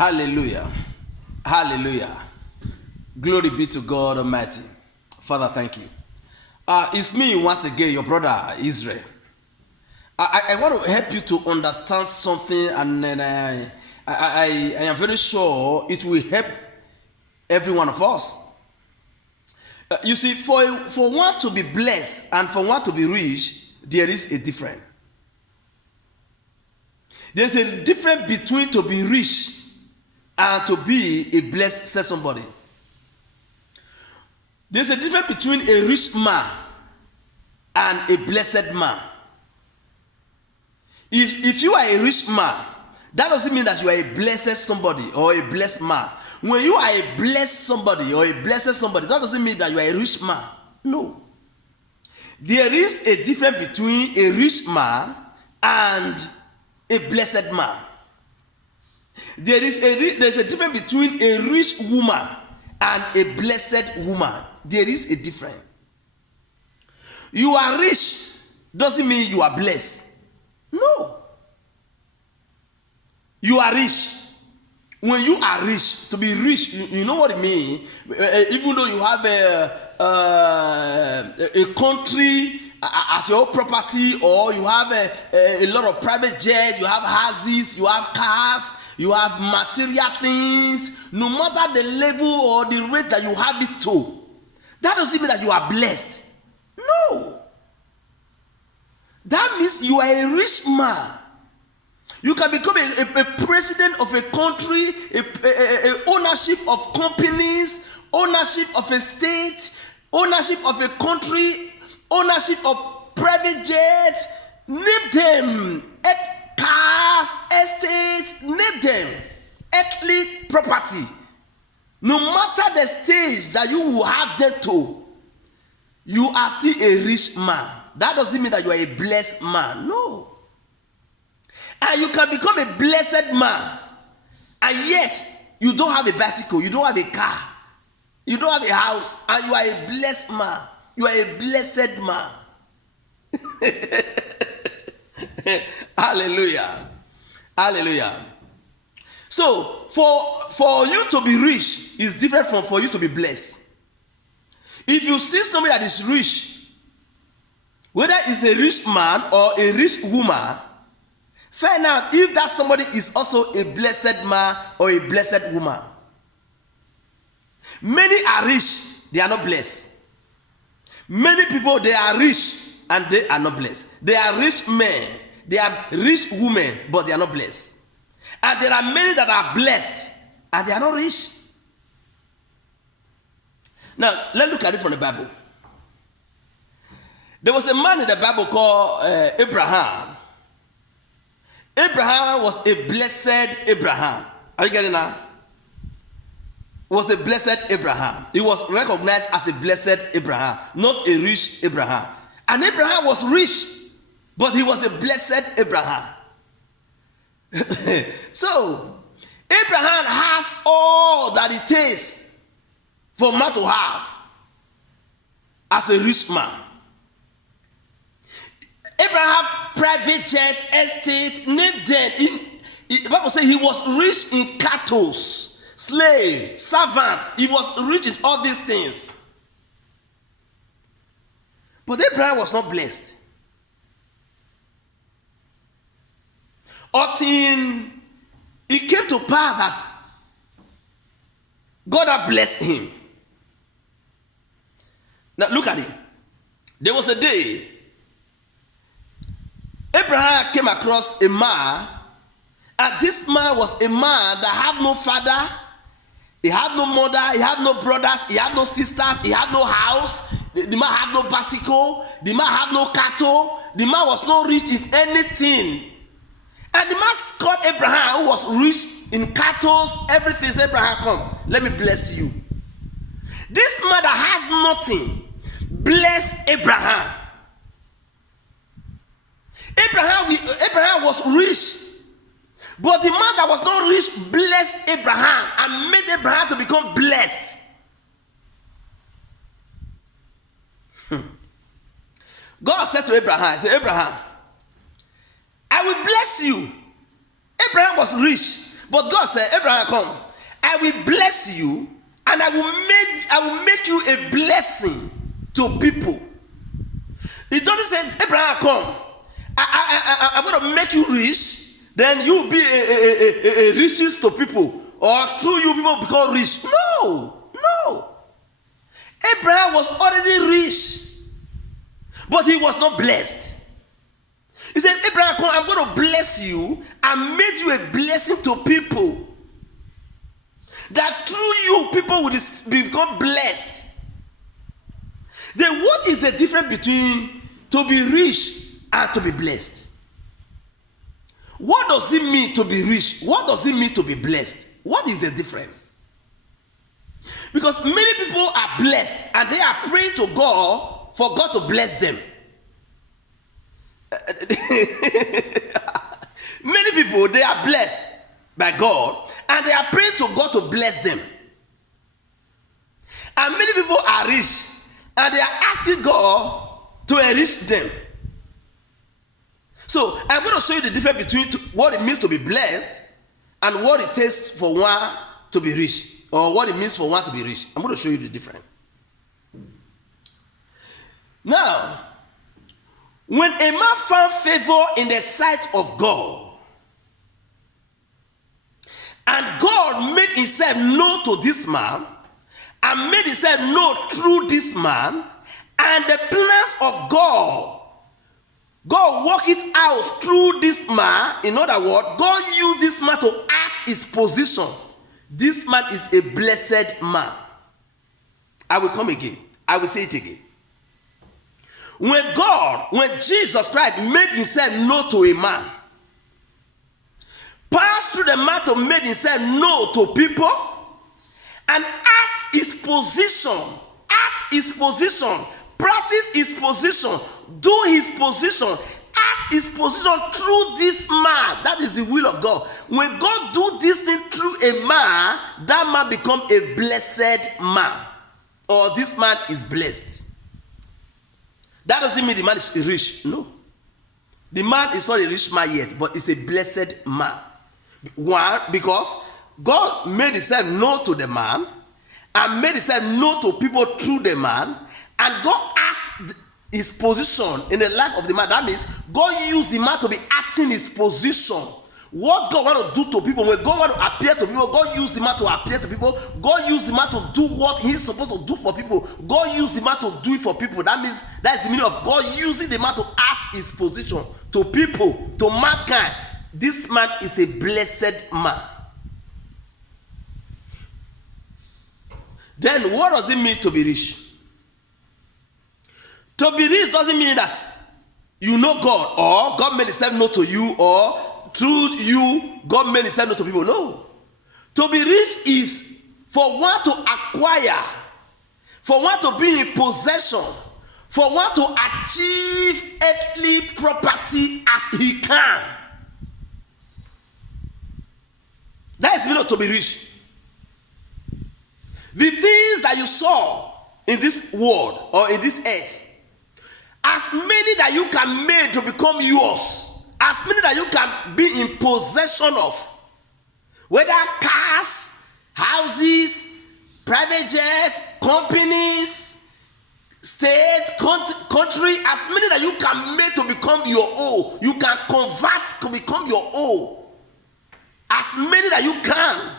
Hallelujah. Hallelujah. Glory be to God Almighty. Father, thank you. It's me once again, your brother Israel. I want to help you to understand something, and then I am very sure it will help every one of us. You see, for one to be blessed and for one to be rich, there is a difference. There's a difference between to be rich and to be a blessed, said somebody. There's a difference between a rich man and a blessed man. If you are a rich man, that doesn't mean that you are a blessed somebody or a blessed man. When you are a blessed somebody or a blessed somebody, that doesn't mean that you are a rich man. No. There is a difference between a rich man and a blessed man. There's a difference between a rich woman and a blessed woman. There is a difference. You are rich doesn't mean you are blessed. No. You are rich. When you are rich, to be rich, you know what it means. Even though you have a country as your property, or you have a lot of private jets, you have houses, you have cars, you have material things, no matter the level or the rate that you have it to, that doesn't mean that you are blessed. No. That means you are a rich man. You can become a president of a country, a ownership of companies, ownership of a state, ownership of a country, ownership of private jets, name them, cars, estates, name them, earthly property. No matter the stage that you will have them to, you are still a rich man. That doesn't mean that you are a blessed man. No. And you can become a blessed man, and yet you don't have a bicycle, you don't have a car, you don't have a house, and you are a blessed man. You are a blessed man. Hallelujah. Hallelujah. So for you to be rich is different from for you to be blessed. If you see somebody that is rich, whether it's a rich man or a rich woman, find out if that somebody is also a blessed man or a blessed woman. Many are rich, they are not blessed. Many people, they are rich and they are not blessed. They are rich men, they are rich women, but they are not blessed. And there are many that are blessed and they are not rich. Now, let's look at it from the Bible. There was a man in the Bible called Abraham. Abraham was a blessed Abraham. Are you getting that? Was a blessed Abraham. He was recognized as a blessed Abraham, not a rich Abraham. And Abraham was rich, but he was a blessed Abraham. So, Abraham has all that it takes for man to have as a rich man. Abraham private jet, estate, name them. The Bible says he was rich in cattle, slave, servant. He was rich in all these things. But Abraham was not blessed. Until it came to pass that God had blessed him. Now look at it. There was a day Abraham came across a man, and this man was a man that had no father, he had no mother, he had no brothers, he had no sisters, he had no house, the man had no bicycle, the man had no cattle, the man was not rich in anything. And the man called Abraham, who was rich in cattle, everything, said, Abraham, come, let me bless you. This man that has nothing, bless Abraham. Abraham was rich, but the man that was not rich blessed Abraham and made Abraham to become blessed. God said to Abraham, he said, Abraham, I will bless you. Abraham was rich, But God said, Abraham, come, I will bless you, and I will make you a blessing to people. It doesn't say, Abraham, come, I'm going to make you rich, then you will be a riches to people, or through you people become rich. No. Abraham was already rich, but he was not blessed. He said, Abraham, come, I'm going to bless you and make you a blessing to people. That through you, people will become blessed. Then what is the difference between to be rich and to be blessed? What does it mean to be rich? What does it mean to be blessed? What is the difference? Because many people are blessed and they are praying to God for God to bless them. Many people, they are blessed by God and they are praying to God to bless them. And many people are rich and they are asking God to enrich them. So I'm going to show you the difference between what it means to be blessed and what it takes for one to be rich, or what it means for one to be rich. I'm going to show you the difference. Now, when a man found favor in the sight of God, and God made himself known to this man, and made himself known through this man, and the plans of God worked it out through this man. In other words, God used this man to act his position. This man is a blessed man. I will come again. I will say it again. When Jesus Christ made himself known to a man, passed through the man to make himself known to people, and act his position, practice his position, do his position, act his position through this man. That is the will of God. When God do this thing through a man, that man become a blessed man, or this man is blessed. That doesn't mean the man is rich. No. The man is not a rich man yet, but it's a blessed man. One, because God made himself known to the man and made himself known to people through the man, and God acts his position in the life of the man. That means God used the man to be acting his position. What God want to do to people, when God want to appear to people, God used the man to appear to people. God used the man to do what he's supposed to do for people. God used the man to do it for people. That means that's the meaning of God using the man to act his position to people, to mankind. This man is a blessed man. Then what does it mean to be rich? To be rich doesn't mean that you know God, or God made himself known to you, or through you God made himself known to people. No. To be rich is for one to acquire, for one to be in possession, for one to achieve earthly property as he can. That is meant to be rich. The things that you saw in this world or in this earth, as many that you can make to become yours, as many that you can be in possession of, whether cars, houses, private jets, companies, state, country, as many that you can make to become your own, you can convert to become your own. As many that you can,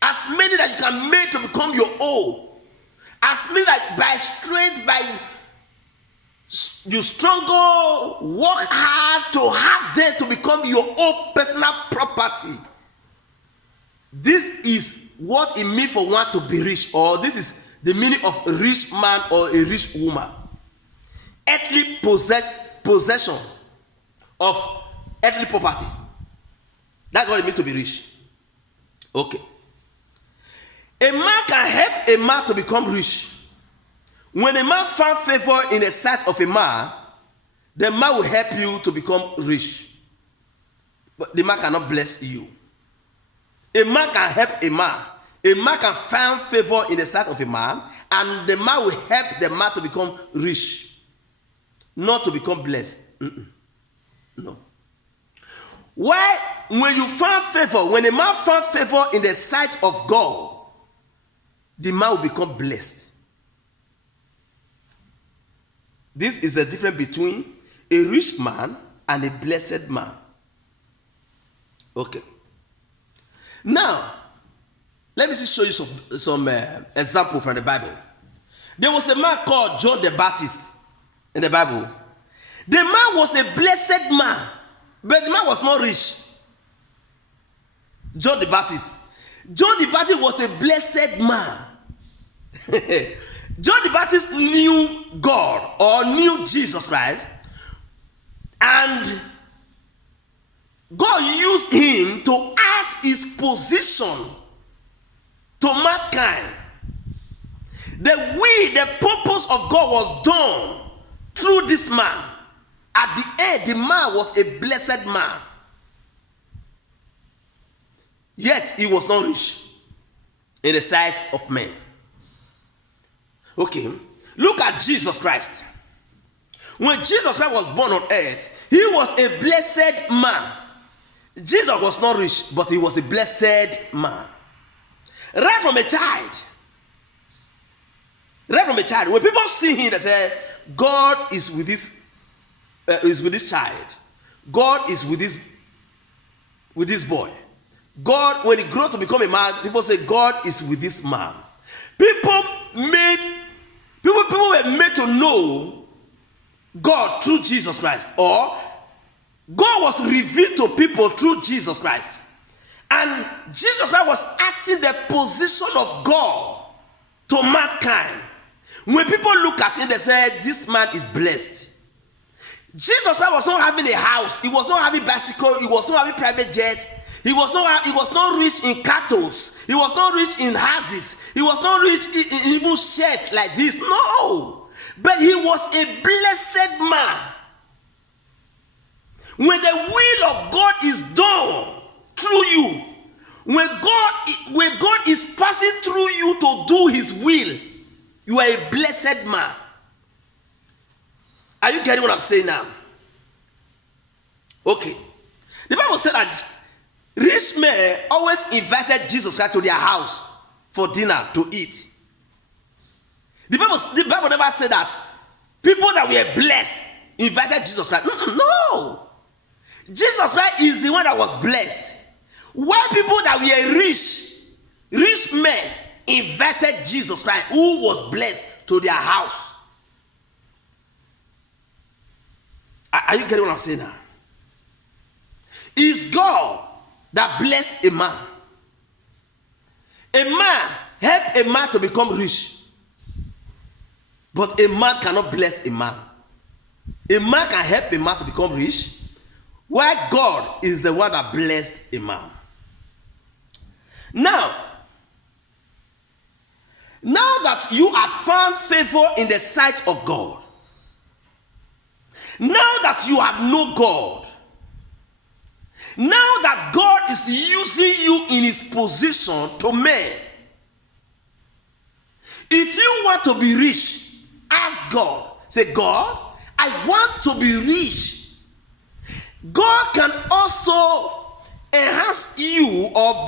as many that you can make to become your own, as many that by strength, by you struggle, work hard to have them to become your own personal property. This is what it means for one to be rich, or this is the meaning of a rich man or a rich woman. Earthly possession of earthly property. That's what it means to be rich. Okay. A man can help a man to become rich. When a man finds favor in the sight of a man, the man will help you to become rich. But the man cannot bless you. A man can help a man. A man can find favor in the sight of a man, and the man will help the man to become rich, not to become blessed. No. Why, when you find favor, when a man find favor in the sight of God, the man will become blessed. This is the difference between a rich man and a blessed man. Okay. Now, let me show you some example from the Bible. There was a man called John the Baptist in the Bible. The man was a blessed man, but the man was not rich. John the Baptist. John the Baptist was a blessed man. John the Baptist knew God or knew Jesus Christ, and God used him to add his position to mankind. The purpose of God was done through this man. At the end, the man was a blessed man. Yet he was not rich in the sight of men. Okay, look at Jesus Christ. When Jesus Christ was born on earth, he was a blessed man. Jesus was not rich, but he was a blessed man. Right from a child, when people see him, they say, God is with this child. God is with this boy. God, when he grew to become a man, people say, God is with this man. People were made to know God through Jesus Christ, or God was revealed to people through Jesus Christ. And Jesus Christ was acting the position of God to mankind. When people look at him, they say, this man is blessed. Jesus Christ was not having a house. He was not having bicycle. He was not having private jet. He was not rich in cattle. He was not rich in houses. He was not rich in even shirt like this. No. But he was a blessed man. When the will of God is done through you, when God is passing through you to do his will, you are a blessed man. Are you getting what I'm saying now? Okay. The Bible said that rich men always invited Jesus Christ to their house for dinner to eat. The Bible never said that people that were blessed invited Jesus Christ. No. Jesus Christ is the one that was blessed. Why people that were rich men invited Jesus Christ, who was blessed, to their house. Are you getting what I'm saying now? It's God that blessed a man. A man helped a man to become rich. But a man cannot bless a man. A man can help a man to become rich, while God is the one that blessed a man. Now that you have found favor in the sight of God, now that you have known God, now that God is using you in his position to men, if you want to be rich, ask God. Say, God, I want to be rich. God can also enhance you, or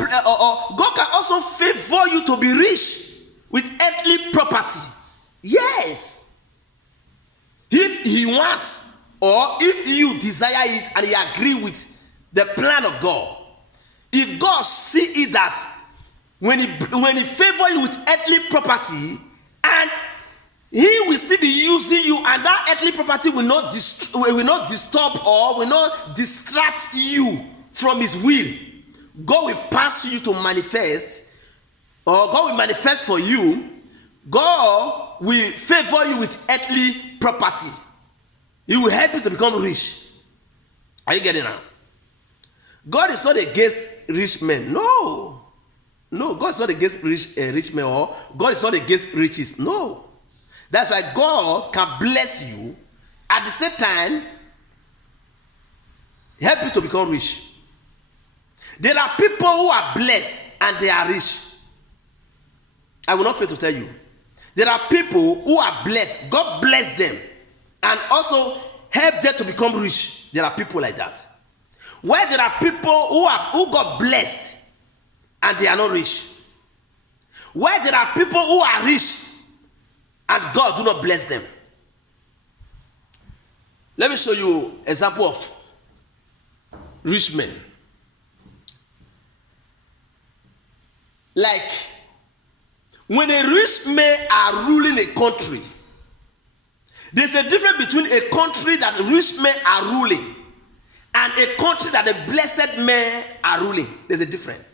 God can also favor you to be rich with earthly property. Yes. If he wants, or if you desire it and you agree with the plan of God. If God see it that when he favor you with earthly property, and he will still be using you, and that earthly property will not disturb or will not distract you from his will, God will pass you to manifest, or God will manifest for you. God will favor you with earthly property. He will help you to become rich. Are you getting it? God is not against rich men. No, God is not against rich men, or God is not against riches. No. That's why God can bless you, at the same time help you to become rich. There are people who are blessed and they are rich. I will not fail to tell you. There are people who are blessed. God bless them and also help them to become rich. There are people like that. Where there are people who got blessed and they are not rich. Where there are people who are rich and God do not bless them. Let me show you an example of rich men. Like when a rich man are ruling a country, there's a difference between a country that rich men are ruling and a country that the blessed men are ruling. There's a difference.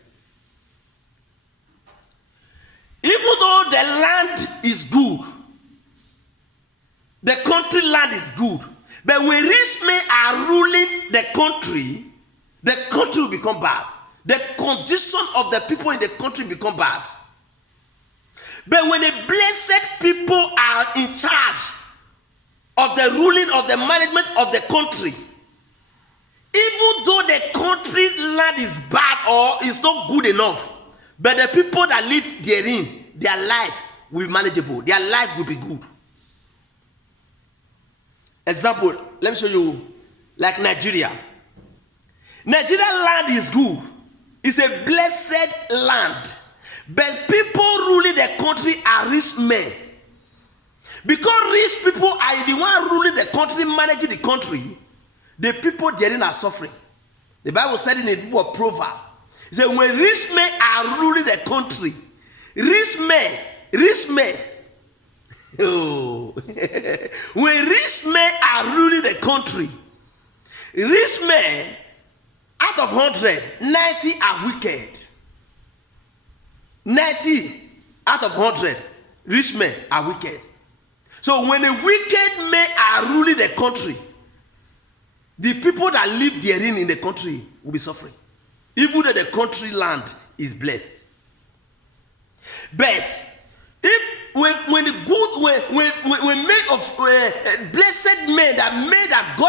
Even though the land is good, the country land is good, but when rich men are ruling the country will become bad. The condition of the people in the country become bad. But when the blessed people are in charge of the ruling of the management of the country, even though the country land is bad or is not good enough, but the people that live therein, their life will be manageable. Their life will be good. Example, let me show you, like Nigeria. Nigeria land is good. It's a blessed land. But people ruling the country are rich men. Because rich people are the one ruling the country, managing the country, the people therein are suffering. The Bible said in the book of Proverbs, it says when rich men are ruling the country, rich men, oh, when rich men are ruling the country, rich men, out of 100, 90 are wicked. 90 out of 100 rich men are wicked. So when the wicked men are ruling the country, the people that live therein in the country will be suffering, even though the country land is blessed. But if when the good when made of blessed men that God